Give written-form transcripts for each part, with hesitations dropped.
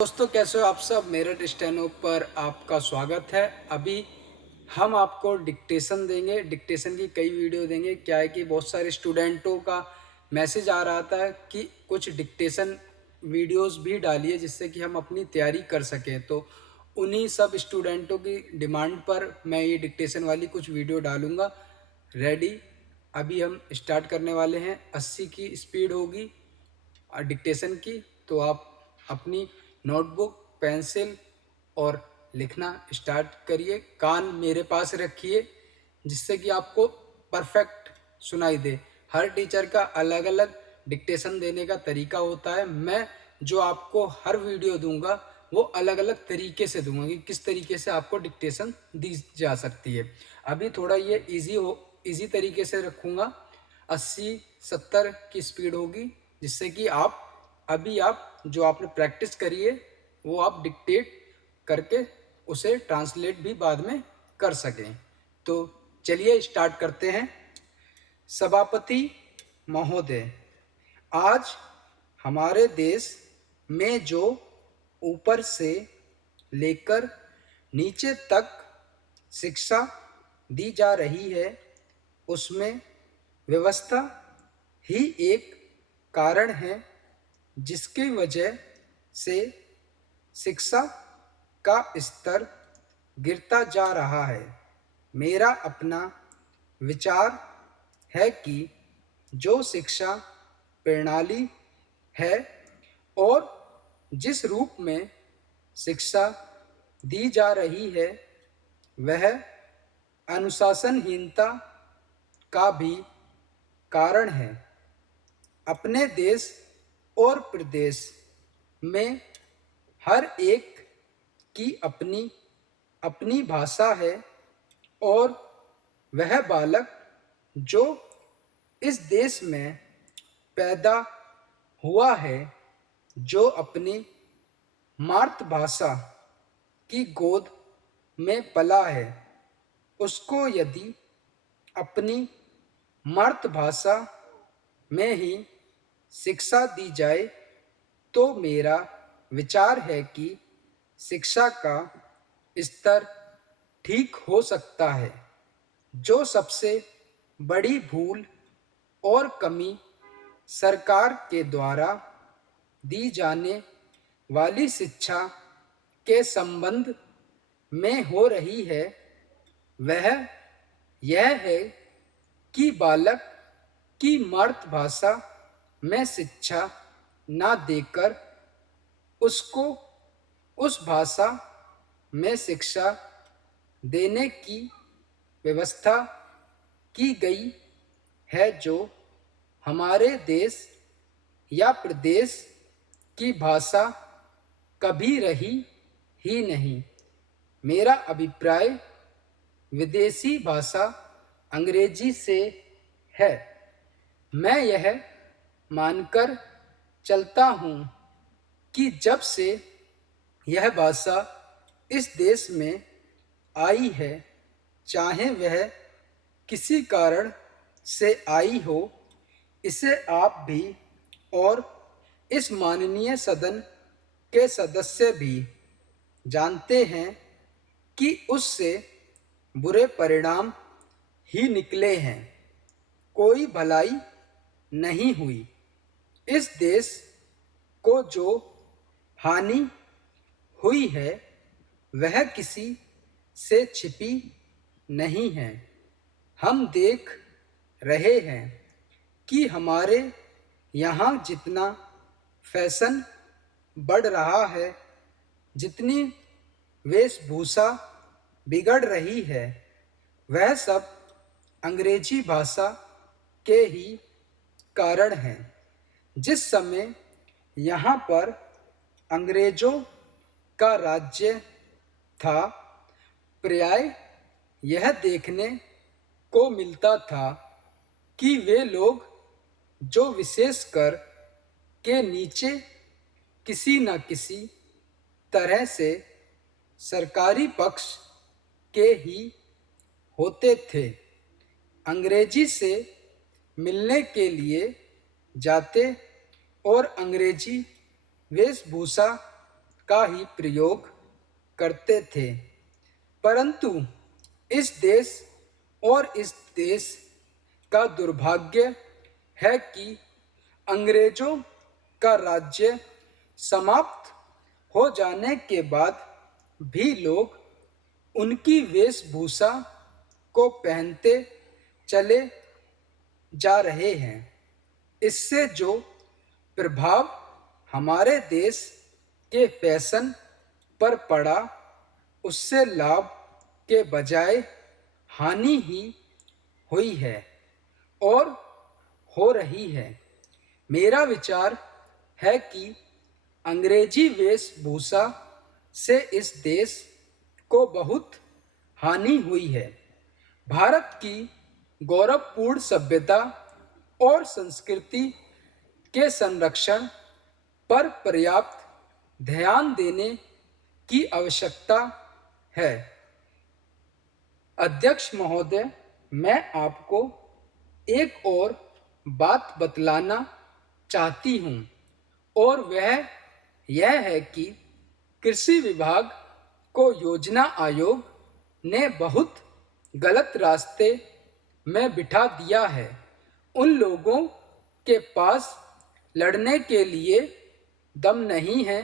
दोस्तों, कैसे हो आप सब। मेरठ स्टेनो पर आपका स्वागत है। अभी हम आपको डिक्टेशन देंगे, डिक्टेशन की कई वीडियो देंगे। क्या है कि बहुत सारे स्टूडेंटों का मैसेज आ रहा था कि कुछ डिक्टेशन वीडियोस भी डालिए जिससे कि हम अपनी तैयारी कर सकें। तो उन्हीं सब स्टूडेंटों की डिमांड पर मैं ये डिक्टेशन वाली कुछ वीडियो डालूंगा। रेडी, अभी हम स्टार्ट करने वाले हैं। 80 की स्पीड होगी डिक्टेशन की। तो आप अपनी नोटबुक, पेंसिल और लिखना स्टार्ट करिए। कान मेरे पास रखिए जिससे कि आपको परफेक्ट सुनाई दे। हर टीचर का अलग अलग डिक्टेशन देने का तरीका होता है। मैं जो आपको हर वीडियो दूंगा वो अलग अलग तरीके से दूंगा कि किस तरीके से आपको डिक्टेशन दी जा सकती है। अभी थोड़ा ये इजी तरीके से रखूँगा। 80-70 की स्पीड होगी जिससे कि आप जो आपने प्रैक्टिस करी है वो आप डिक्टेट करके उसे ट्रांसलेट भी बाद में कर सकें। तो चलिए स्टार्ट करते हैं। सभापति महोदय, आज हमारे देश में जो ऊपर से लेकर नीचे तक शिक्षा दी जा रही है उसमें व्यवस्था ही एक कारण है जिसकी वजह से शिक्षा का स्तर गिरता जा रहा है। मेरा अपना विचार है कि जो शिक्षा प्रणाली है और जिस रूप में शिक्षा दी जा रही है वह अनुशासनहीनता का भी कारण है। अपने देश और प्रदेश में हर एक की अपनी अपनी भाषा है और वह बालक जो इस देश में पैदा हुआ है, जो अपनी मातृभाषा की गोद में पला है, उसको यदि अपनी मातृभाषा में ही शिक्षा दी जाए तो मेरा विचार है कि शिक्षा का स्तर ठीक हो सकता है। जो सबसे बड़ी भूल और कमी सरकार के द्वारा दी जाने वाली शिक्षा के संबंध में हो रही है वह यह है कि बालक की मातृभाषा में शिक्षा ना देकर उसको उस भाषा में शिक्षा देने की व्यवस्था की गई है जो हमारे देश या प्रदेश की भाषा कभी रही ही नहीं। मेरा अभिप्राय विदेशी भाषा अंग्रेजी से है। मैं यह मानकर चलता हूँ कि जब से यह भाषा इस देश में आई है, चाहे वह किसी कारण से आई हो, इसे आप भी और इस माननीय सदन के सदस्य भी जानते हैं कि उससे बुरे परिणाम ही निकले हैं। कोई भलाई नहीं हुई। इस देश को जो हानि हुई है वह किसी से छिपी नहीं है। हम देख रहे हैं कि हमारे यहाँ जितना फैशन बढ़ रहा है, जितनी वेशभूषा बिगड़ रही है, वह सब अंग्रेजी भाषा के ही कारण है। जिस समय यहाँ पर अंग्रेजों का राज्य था, प्राय यह देखने को मिलता था कि वे लोग जो विशेषकर के नीचे किसी न किसी तरह से सरकारी पक्ष के ही होते थे, अंग्रेजी से मिलने के लिए जाते और अंग्रेजी वेशभूषा का ही प्रयोग करते थे। परंतु इस देश और इस देश का दुर्भाग्य है कि अंग्रेजों का राज्य समाप्त हो जाने के बाद भी लोग उनकी वेशभूषा को पहनते चले जा रहे हैं। इससे जो प्रभाव हमारे देश के फैशन पर पड़ा, उससे लाभ के बजाय हानि ही हुई है और हो रही है। मेरा विचार है कि अंग्रेजी वेशभूषा से इस देश को बहुत हानि हुई है। भारत की गौरवपूर्ण सभ्यता और संस्कृति के संरक्षण पर पर्याप्त ध्यान देने की आवश्यकता है। अध्यक्ष महोदय, मैं आपको एक और बात बतलाना चाहती हूँ और वह यह है कि कृषि विभाग को योजना आयोग ने बहुत गलत रास्ते में बिठा दिया है। उन लोगों के पास लड़ने के लिए दम नहीं है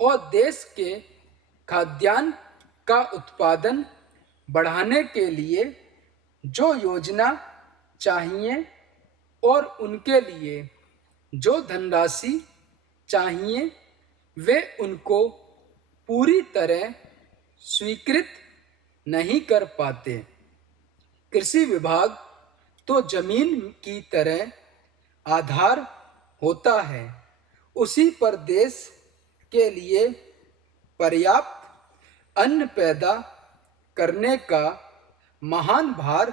और देश के खाद्यान्न का उत्पादन बढ़ाने के लिए जो योजना चाहिए और उनके लिए जो धनराशि चाहिए, वे उनको पूरी तरह स्वीकृत नहीं कर पाते। कृषि विभाग तो जमीन की तरह आधार होता है, उसी पर देश के लिए पर्याप्त अन्न पैदा करने का महान भार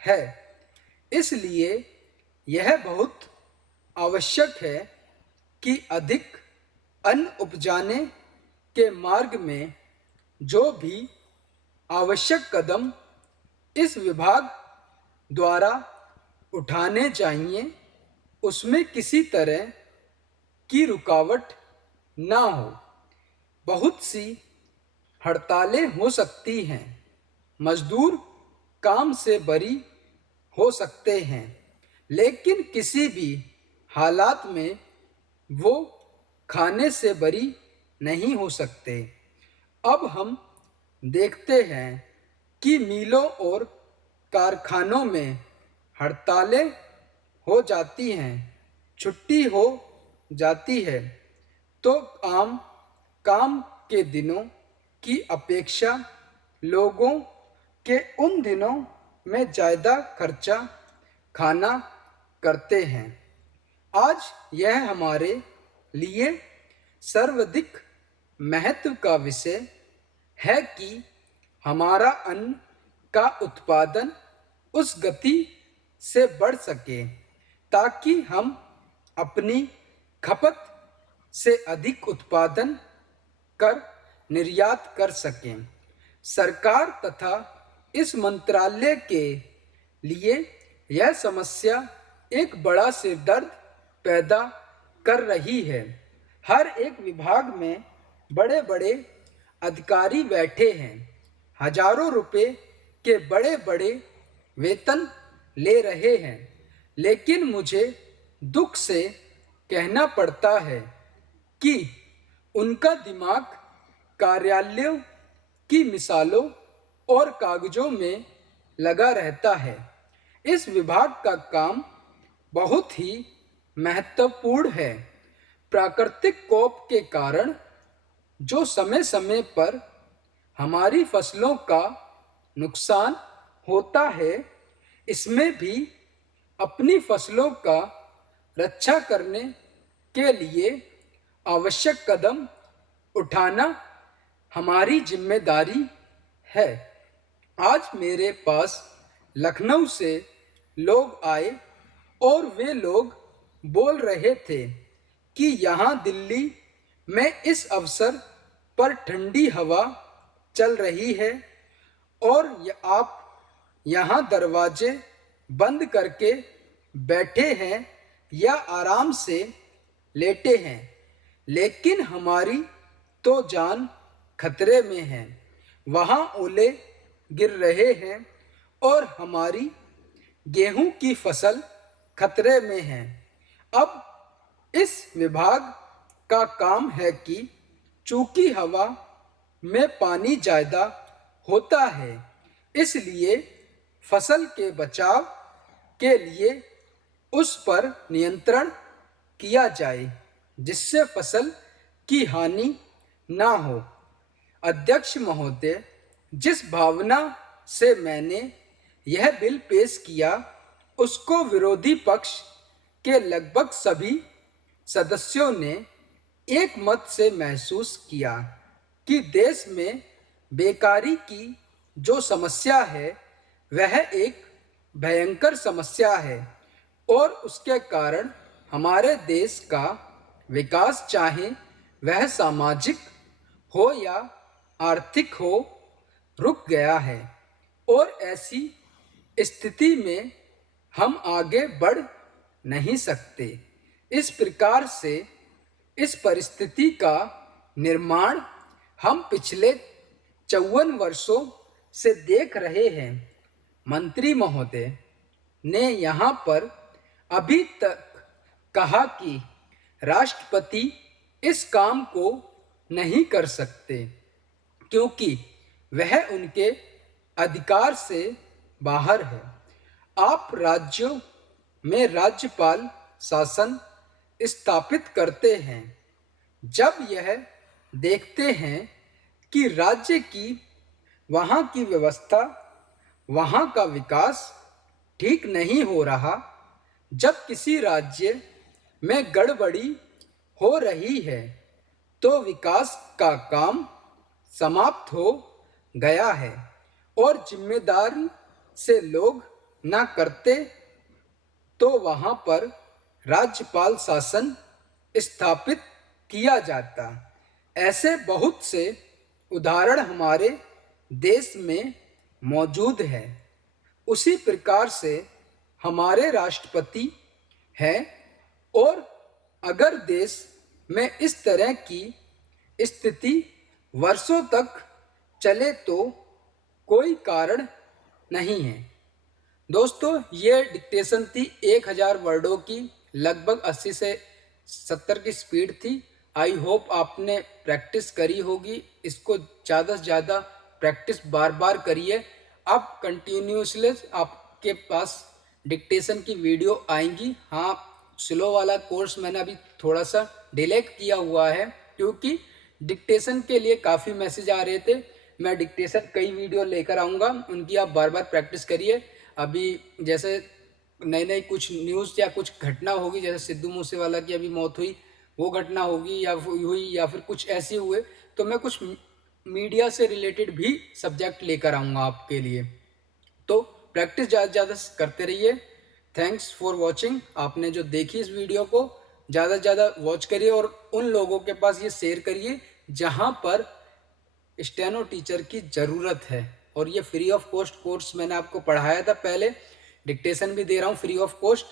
है। इसलिए यह बहुत आवश्यक है कि अधिक अन्न उपजाने के मार्ग में जो भी आवश्यक कदम इस विभाग द्वारा उठाने चाहिए, उसमें किसी तरह की रुकावट ना हो। बहुत सी हड़तालें हो सकती हैं, मजदूर काम से बरी हो सकते हैं, लेकिन किसी भी हालात में वो खाने से बरी नहीं हो सकते। अब हम देखते हैं कि मिलों और कारखानों में हड़तालें हो जाती हैं, छुट्टी हो जाती है, तो आम काम के दिनों की अपेक्षा लोगों के उन दिनों में ज़्यादा खर्चा खाना करते हैं। आज यह हमारे लिए सर्वाधिक महत्व का विषय है कि हमारा अन्न का उत्पादन उस गति से बढ़ सके ताकि हम अपनी खपत से अधिक उत्पादन कर निर्यात कर सकें। सरकार तथा इस मंत्रालय के लिए यह समस्या एक बड़ा सिरदर्द पैदा कर रही है। हर एक विभाग में बड़े बड़े अधिकारी बैठे हैं, हजारों रुपए के बड़े बड़े वेतन ले रहे हैं, लेकिन मुझे दुख से कहना पड़ता है कि उनका दिमाग कार्यालयों की मिसालों और कागजों में लगा रहता है। इस विभाग का काम बहुत ही महत्वपूर्ण है। प्राकृतिक कोप के कारण जो समय समय पर हमारी फसलों का नुकसान होता है, इसमें भी अपनी फसलों का रक्षा करने के लिए आवश्यक कदम उठाना हमारी जिम्मेदारी है। आज मेरे पास लखनऊ से लोग आए और वे लोग बोल रहे थे कि यहाँ दिल्ली में इस अवसर पर ठंडी हवा चल रही है और आप यहाँ दरवाजे बंद करके बैठे हैं या आराम से लेटे हैं, लेकिन हमारी तो जान खतरे में है। वहाँ ओले गिर रहे हैं और हमारी गेहूं की फसल खतरे में है। अब इस विभाग का काम है कि चूंकि हवा में पानी ज़्यादा होता है, इसलिए फसल के बचाव के लिए उस पर नियंत्रण किया जाए जिससे फसल की हानि ना हो। अध्यक्ष महोदय, जिस भावना से मैंने यह बिल पेश किया उसको विरोधी पक्ष के लगभग सभी सदस्यों ने एक मत से महसूस किया कि देश में बेकारी की जो समस्या है वह एक भयंकर समस्या है और उसके कारण हमारे देश का विकास, चाहे वह सामाजिक हो या आर्थिक हो, रुक गया है और ऐसी स्थिति में हम आगे बढ़ नहीं सकते। इस प्रकार से इस परिस्थिति का निर्माण हम पिछले 54 वर्षों से देख रहे हैं। मंत्री महोदय ने यहाँ पर अभी तक कहा कि राष्ट्रपति इस काम को नहीं कर सकते क्योंकि वह उनके अधिकार से बाहर है। आप राज्यों में राज्यपाल शासन स्थापित करते हैं। जब यह देखते हैं कि राज्य की वहाँ की व्यवस्था, वहाँ का विकास ठीक नहीं हो रहा, जब किसी राज्य में गड़बड़ी हो रही है तो विकास का काम समाप्त हो गया है और जिम्मेदारी से लोग ना करते तो वहाँ पर राज्यपाल शासन स्थापित किया जाता। ऐसे बहुत से उदाहरण हमारे देश में मौजूद हैं। उसी प्रकार से हमारे राष्ट्रपति हैं और अगर देश में इस तरह की स्थिति वर्षों तक चले तो कोई कारण नहीं है। दोस्तों, ये डिक्टेशन थी 1000 वर्डों की, लगभग 80 से 70 की स्पीड थी। आई होप आपने प्रैक्टिस करी होगी। इसको ज़्यादा से ज़्यादा प्रैक्टिस बार बार करिए। अब कंटिन्यूसली आपके पास डिक्टेशन की वीडियो आएंगी। हाँ, स्लो वाला कोर्स मैंने अभी थोड़ा सा डिले किया हुआ है क्योंकि डिक्टेशन के लिए काफ़ी मैसेज आ रहे थे। मैं डिक्टेशन कई वीडियो लेकर आऊँगा, उनकी आप बार बार प्रैक्टिस करिए। अभी जैसे नई नई कुछ न्यूज़ या कुछ घटना होगी, जैसे सिद्धू मूसेवाला की अभी मौत हुई, वो घटना होगी या फिर कुछ ऐसे हुए तो मैं कुछ मीडिया से रिलेटेड भी सब्जेक्ट लेकर आऊँगा आपके लिए। तो प्रैक्टिस ज़्यादा से ज़्यादा करते रहिए। Thanks for watching. आपने जो देखी इस वीडियो को ज़्यादा से ज़्यादा वॉच करिए और उन लोगों के पास ये शेयर करिए जहाँ पर स्टेनो टीचर की ज़रूरत है। और ये फ्री ऑफ कॉस्ट कोर्स मैंने आपको पढ़ाया था पहले, डिक्टेशन भी दे रहा हूँ फ्री ऑफ कॉस्ट।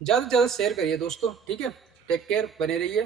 ज़्यादा से ज़्यादा शेयर करिए दोस्तों, ठीक है। टेक केयर, बने रहिए।